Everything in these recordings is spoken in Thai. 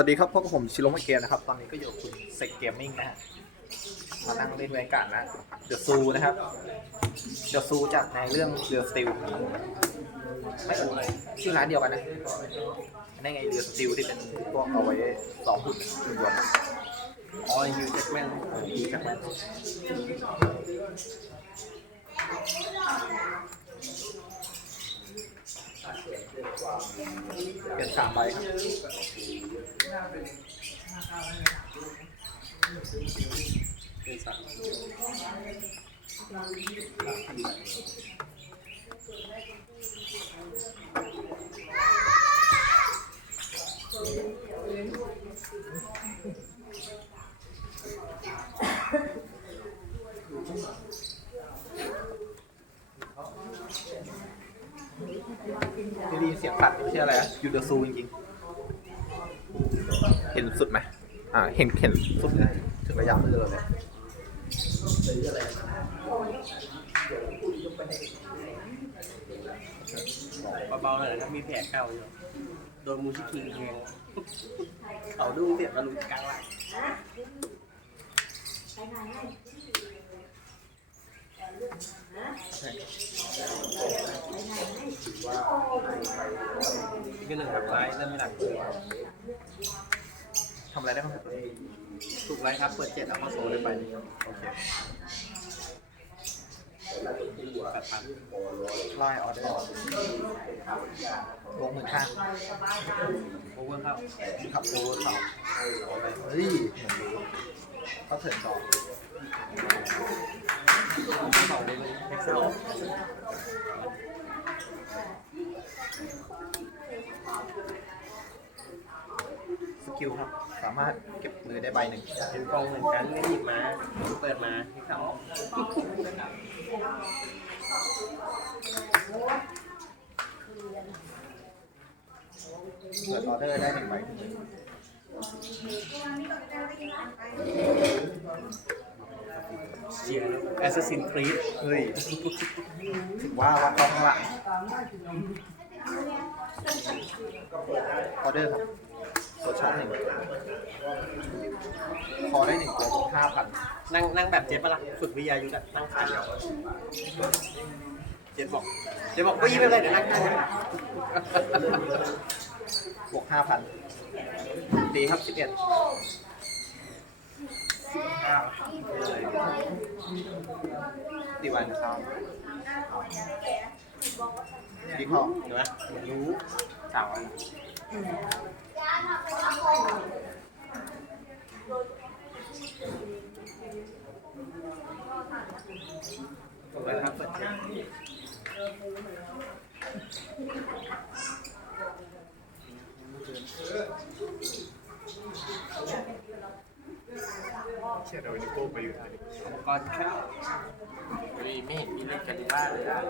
วัสดีครับพบกับผมชิโร่มาเกมนะครับ ตอนนี้ก็อยู่กับคุณเซกเกมมิ่งนะฮะมานั่งเล่นบรรยากาศนะเดอะซูนะครับเดอะซูจากในเรื่องเรือสติลไม่เออชื่อร้านเดียวกันนะนั่นไงเรือสติลที่เป็นพวกเอาไว้สองหุ่นหุ่นยนต์อ๋อฮิวแจ็คแมนฮิวแจ็คแมน เปลี่ยนสามใบครับเป็นสาม ไม่ได้ยินเสียงสัตว์ไม่ใช่อะไรอะยูเดอะซูจริงๆ เห็นสุดไหมอ่า เห็นเห็นสุดเลยถึงระยะมือเราเลยเบาๆหน่อยนะมีแผลเก่าอยู่ โดนมูชิคิงแทงเขาดูเสียบกระลุกกลางหลังก็ห นึ่งครับไลท์เริ่มไม่หลังทำอะไรได้บ้างครับถูกไลท์ครับ เปิดเจ็ดแล้วก็โซ่ได้ไปหนึ่งโอเคแปดพันไล่ออเดอร์ลงมือข้างโอเวอร์เข้าขับโอเวอร์เขาเฮ้ยเหมือนรู้เขาเถิดต่อสองเลยเอ็กซ์เซล สกิลครับ สามารถเก็บมือได้ใบหนึ่งเป็นกองเหมือนกันไม่หยิบมา เปิดมาให้เขาเปิดออเดอร์ได้หนึ่งใบ เชียร์แอสซัสซินครีดเฮ้ยถึงว่าว่าเขาข้างหลังออเดอร์ครับโซชาร์จหนึ่งพอได้หนึ่งตัวห้าพันนั่งนั่งแบบเจ๊ปะล่ะฝึกวิทยายุทธ์อะนั่งคันเจ๊บอกเจ๊บอกก็ยิ้มไม่เป็นไรเดี๋ยวนั่งคันบวกห้าพันดีครับสิบเอ็ด ตีวันครับดีพอเหนไหมรู้สาวอันไหนครับเปิดเช็ค เชื่อเราในโก้ไปอยู่ได้อุปกรครับมีไม่เห็นมีเล่นกันบ้างเลยอะ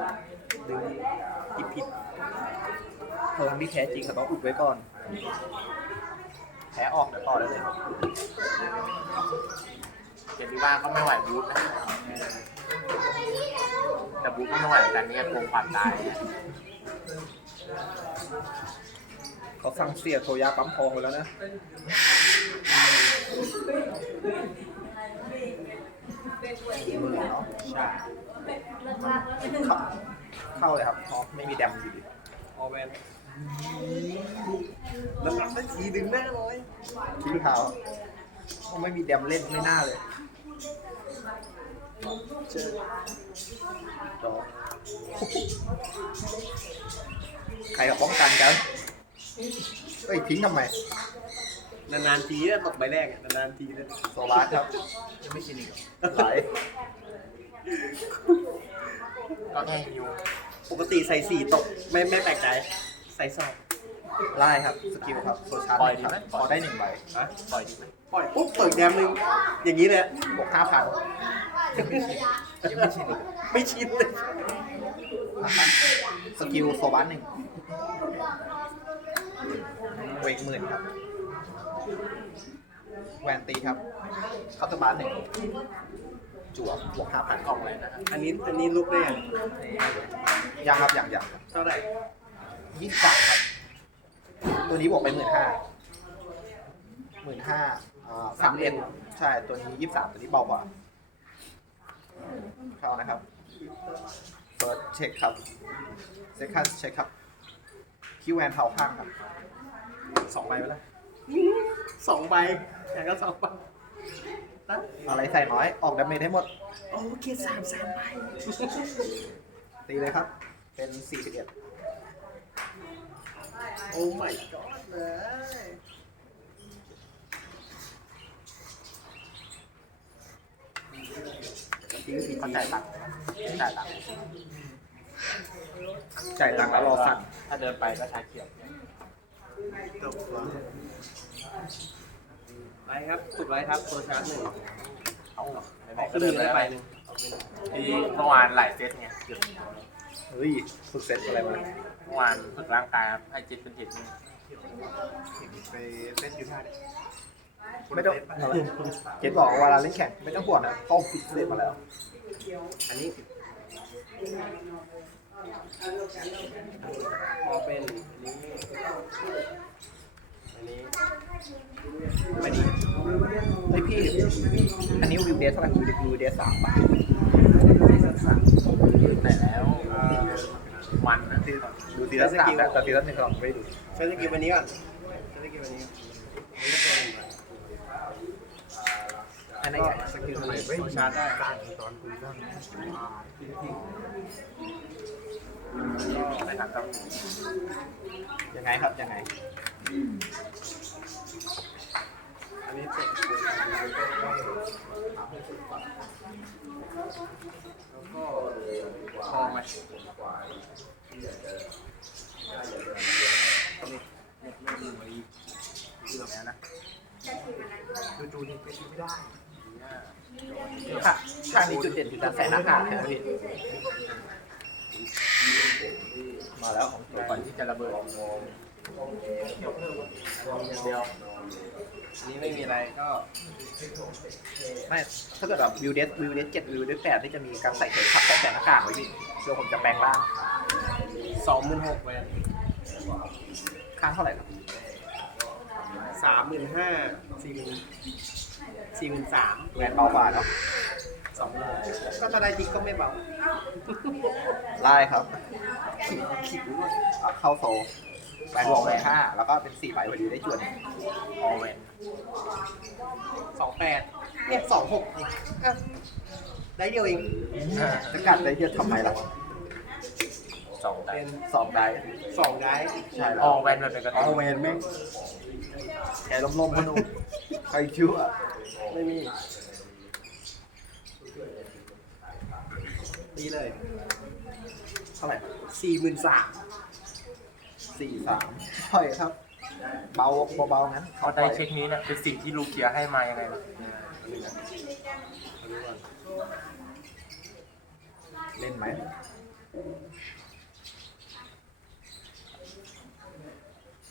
ดึงผิดผิดเพลิงที่แท้จริงเราต้องอุดไว้ก่อน แพ้ออกเดี๋ยวต่อได้เลยเห็นดีว่าก็ไม่ไหวบูทนะ แต่บูทก็ไม่ไหวกันเนี่ยโกงความตายเขาสั่งเสียโทยาปั๊มทองไปแล้วนะ ใช่เข้าเข้าเลยครับเพราะไม่มีแดมอยู่ดีออแวนแล้วรับได้ทีดึงแน่เลยคิ้วเท้าเพราไม่มีแดมเล่นไม่น่าเลยเจอจอใครกับป้องกันกันเอ้ยทิ้งทำไม นานๆทีเนี่ยตกใบแรกอะนานๆทีเลยโซลาร์ครับยังไม่ชินอีกเหรอไหลก็แค่ยูปกติใส่สี่ตกไม่ไม่แปลกใจใส่สองไล่ครับสกิลครับโซชาร์ปล่อยจดีครับไหมพอได้หนึ่งใบฮะปล่อยดีไหมปล่อยปุ๊บเปิดแดมหนึ่งอย่างนี้เลยอะบวกห้าพันยังไม่ชินอีกไม่ชินเลยสกิลโซบัสหนึ่งเวงหมื่นครับแวนตีครับเคาน์เตอร์บาร์หนึ่งจั่วบวกห้าพันออกอะไรนะอันนี้อันนี้ลุกได้ยังยังครับยังยังเท่าไหร่ยี่สิบสามครับ ตัวนี้บวกไปหมื่นห้าหมื่นห้าสามเอ็ดใช่ตัวนี้ยี่สิบสามตัวนี้เบากว่าเข้านะครับเฟิร์สเช็คครับเซคันเช็คครับคิวแวนเผาข้างครับสองใบไปแล้ว สองใบแข่งก็สองใบนะอะไรใส่น้อย ออกดาเมจให้หมด โอ้เกียร์สามสามใบตีเลยครับ เป็นสี่สิบเอ็ดโอ้ไม่กอดเลยเขาจ่ายตังค์จ่ายตังค์จ่ายตังค์แล้วรอสั่งถ้าเดินไปก็ชาเขียว จบแล้วไปครับสุดไว้ครับตัวชาร์จหนึ่งเอาออกขึ้นหนึ่งได้ไปหนึ่งที่เมื่อวานหลายเซตไงเกือบเฮ้ยฝึกเซ็ตอะไรมาเมื่อวานฝึกร่างกายครับให้จิตเป็นเหตุไปเล่นยูท่าดิไม่ต้องเกดบอกว่าเวลาเล่นแข่งไม่ต้องห่วงนะเขาฝึกเซ็ตมาแล้ว อันนี้ พอเป็นอันนี้อันนี้ไม่ดีเฮ้ยพี่อันนี้วิวเดสเท่าไหร่วิวเดสสามป่ะแต่แล้วมันนะที่ดูซีซั่นสามแล้วแต่ซีซั่นหนึ่งเราไม่ได้ดูใช้สกิลวันนี้ก่อนใช้สกิลวันนี้ นนี้ก็เป็นอันไงสกิลอะไรเว้ยโซชาร์จได้ในทางต้องยังไงครับยังไง อันนี้เจ็ดแล้วก็คอมาแล้วนะจู่ๆนี่เป็นไม่ได้ ค่ะข้างนี้จุดเด่นคือการใส่หน้ากากใช่ไหมพี่มาแล้วของตัวก่อนที่จะระเบิดเดียวอันนี้ไม่มีอะไรก็ไม่ถ้าเกิดแบบวิวเดสวิวเดสเจ็ดวิวเดสแปดที่จะมีการใส่เข็มขัดใส่หน้ากากไว้พี่เดี๋ยวผมจะแปลงร่างสองหมื่นหกแวนข้างเท่าไหร่ครับ สามหมื่นห้าสี่หมื่นสี่หมื่นสามแวนเบากว่าเนาะสองหมื่นก็ถ้าได้จริงก็ไม่เบาไล่ครับขิวเข้าโซแปลงรวมไปห้าแล้วก็เป็นสี่ใบพอดีได้จวนออเวนสองแปดเนี่ยสองหกได้เดียวเองจะกัดได้เยอะทำไมล่ะ สองได้เป็นสองได้สองได้ใช่แล้อวอเวนมันเป็นกระเอาตุ้นเวนแม่งแกล้มๆพนุ่มใครชั่วไม่มีนี่เลยเท่าไหร่สี่หมื่นสามสี่สามปล่อยครับ เบาเบาๆงั้นเขาได้เช็คนี้เนี่ยเป็นสิ่งที่ลูกเคียร์ให้มายังไงล่ะเล่นไหม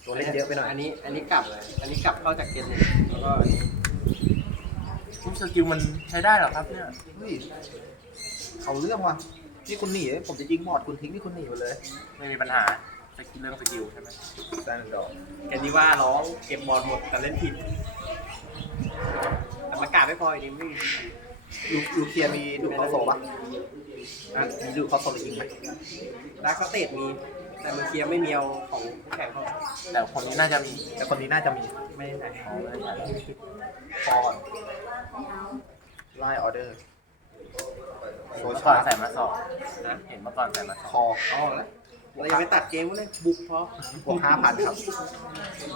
ตัวเล่นเยอะไปหน่อยอันนี้ อันนี้กลับอันนี้กลับเข้าจากเกณฑ์หนึ่งแล้วก็อันนี้ทุกสกิลมันใช้ได้เหรอครับเนี่ยเฮ้ยเขาเรื่องว่ะนี่คุณหนีผมจะยิงหมอดคุณทิ้งที่คุณหนีไปเลยไม่มีปัญหาสกิลเรื่องสกิลใช่ไหมแซนดอกแกนี่ว่าร้องเก็บบอลหมดแต่เล่นผิดแต่ประกาศไม่พออีกนิดไม่มียูยูเคียร์มีดูคอโซปะนะมีดูคอโซไปยิงไหมดาร์คสเตทมี แต่มันเคลียร์ไม่มีเอาของคู่แข่งเขาแต่คนนี้น่าจะมี แต่คนนี้น่าจะมี ไม่ได้ไหนอ๋อไม่ได้ใช้ฟอนไล่ออเดอร์โซเมื่อชาก่อนร์ใส่มาสองนะเห็นเมื่อก่อนใส่มาสคองออ๋อแล้วเรายังไม่ตัดเกมเลยบุกพอบวกห้าพันครับ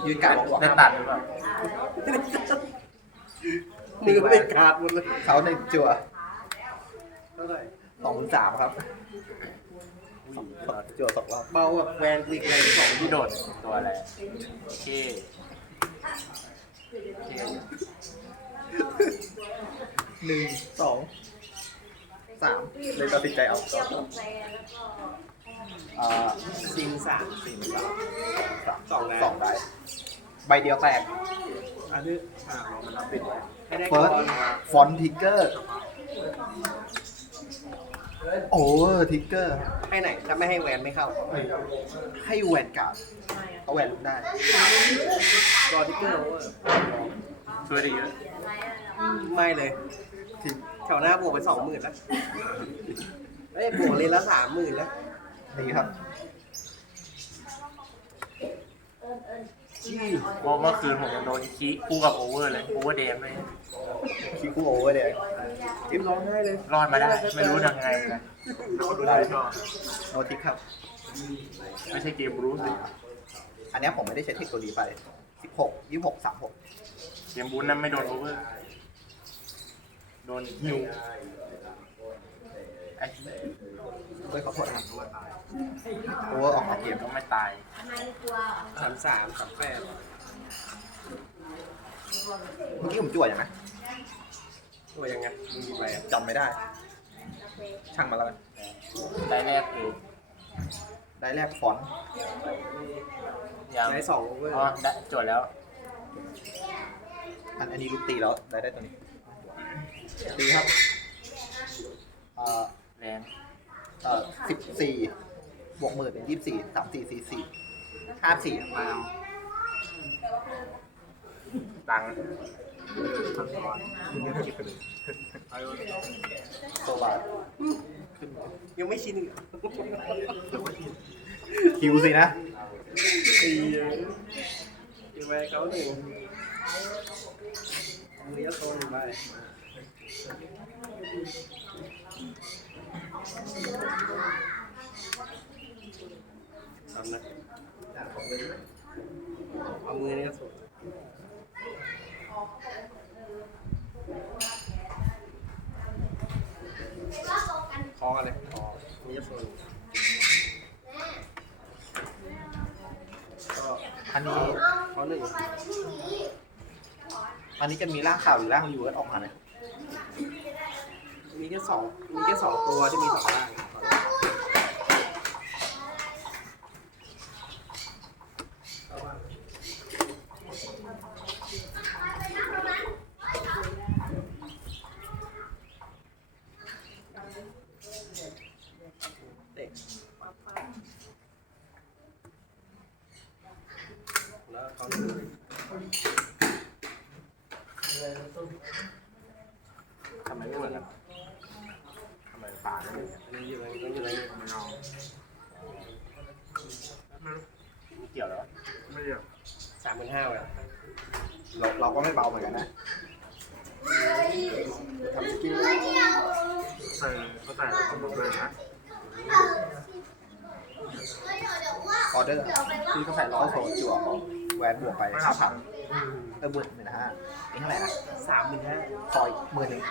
ยืนการบวกได้ห้าตัพัดนหรือเปล่ามือเป็นการ์ดหมดเลยเขาในจั่วเท่าไหร่สองพันสามครับ จั่วสองรอบเบาแบบแวนกลิกอะไรสองที่โดดตัวอะไรโอเคโอเคหนึ่งสองสามเลยตัดสินใจเอาอ่าซิงสามสี่หมื่นสามสามสองได้สองได้ใบเดียวแตกอันนี้อ่ามันเอาปิดไว้ให้ได้เฟิก่ร์อสนฟอนทิกเกอร์ โอเวอร์ทิกเกอร์ให้ไหนถ้าไม่ให้แวนไม่เข้า ให้แหวนการ์ดเอาแหวนลุกได้รอทิกเกอร์โอเวอร์ช่วยได้เยอะไม่เลยแถวหน้าบวกไปสองหมื่นแล้วเอ้ยบวกเลยละสามหมื่นแล้วดีครับ เพราะเมื่อคืนผมยังโดนคีคู่กับโอเวอร์เลยโอเวอร์เดมเลยคิคูโอเวอร์เดย์จิ้มร้องไห้เลยรอดมาได้ ไม่รู้ทำไงเลยได้โนติกครับ ไม่ใช่เกมบรูซเลยอันเนี้ยผมไม่ได้ใช้เทคโนโลยีไปสิบหกยี่หกสามหกเกมบรูซนั้นไม่โดนโอเวอร์โดนฮิวไอ้ด้วยขอโทษนะครับ โอเวอร์ออกมาเกมก็ไม่ตายสามสามสามแปดเมื่อกี้ผมจั่วอย่างนะตัวยังไงมึงหยิบอะไรอะจำไม่ได้ ช่างมาแล้วกันได้แรกคือได้แรกฟอนต์ยังใช้สองโอเวอร์อ๋อได้จดแล้ว อันอันนี้ลูกตีแล้วได้ได้ตัวนี้ตีครับเอ่อแรงเอ่อสิบสี่ บวกหมื่นเป็นยี่สิบสี่สามสี่สี่สี่ห้าสี่มาตังค์โซบายังไม่ชินอีกเหรอคิวสินะตีเลยยังไงเขาหนึ่งมือยะโซนอยู่ไปทำนะเอามือนี่ก็สุดคอกันเลยคอมือยะโซนก็อันนี้เขาหนึ่งอันนี้จะมีร่างข่าวหรือร่างรีเวิร์สออกมาไหมมีแค่สองมีแค่สองตัวที่มีสองร่างเตะแล้วเขาหนึ่ง ทำไมไม่เหมือนกันทำไมป่าไม่เหมือนกัน อันนี้อยู่ไหนอันนี้อยู่ไหน ไม่เอาไม่ เกี่ยวแล้วไม่เกี่ยวสามหมื่นห้าเลยเราเราก็ไม่เบาเหมือนกันนะทำสกิลใส่ก็ใส่ของผมเลยนะออเดอร์ที่เขาใส่ล้อโซจั่วแหวนบวกไปห้าพันเออหมื่นหมื่นห้านี่เท่าไหร่นะสามหมื่นห้าคอยหมื่นหนึ่ง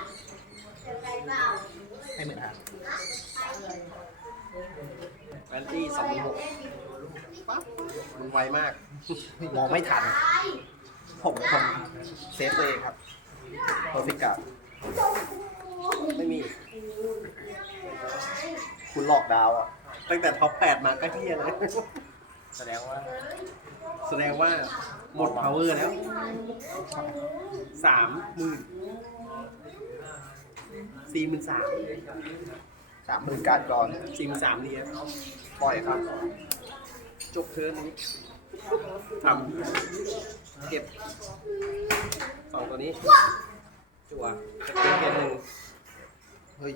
ให้หมื่นห้าแวนตี้สองหมื่นหกปั๊บ มันไวมาก มองไม่ทัน ผมเป็นคนเซฟตัวเองครับโปรฟิกาไม่มี คุณหลอกดาวอะ ตั้งแต่ท็อปแปดมาก็เฮียเลยแสดงว่า แสดงว่าหมด power แล้วสามหมื่นสี่หมื่นสามสามหมื่นการก่อนสี่หมื่นสามนี่ปล่อยครับ จบเทิร์นนี้ทำเก็บสองตัวนี้ จั่วจะเป็นเกมหนึ่งเฮ้ย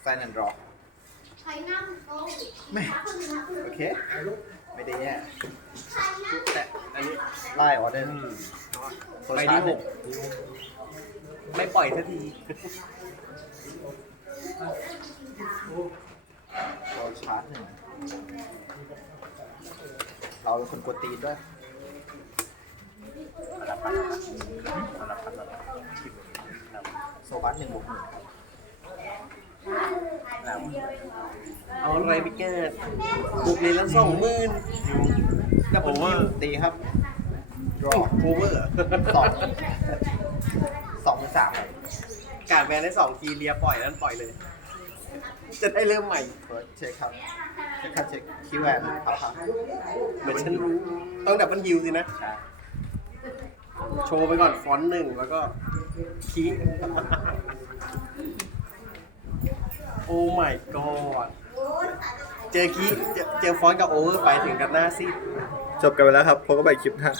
ไซนันดรอใช้น้ำโต๊ะแม่โอเค ไม่ได้แย่แต่อันนี้ไล่ออเดอร์โซไปชาที่ร์จหหนึ่กงไม่ปล่อยสักที โซชาร์จหนึ่งเราเป็นคนกดตีนด้วยรับปันรับปันรับโซบัสหนึ่งบวกหนึ่งแล้วเอาอะไรไปแก้บุกเลยละสองหมื่นกับโอเวอร์ตีครับรอโอเวอร์สองสองหรือสามการแบนได้สองทีเรียปล่อยนั้นปล่อยเลย จะได้เริ่มใหม่เปิดเช็คครับเช็คครับเช็คคิวแอนครับครับเหมือนฉันรู้ต้องดับเบิลฮิวสินะใช่โชว์ไปก่อนฟอนต์หนึ่งแล้วก็คีย์โอ้ my god เจอคีย์เจอเจอฟอนต์กับโอเวอร์ไปถึงกันหน้าซีดจบกันไปแล้วครับพบกันใหม่คลิปหน้า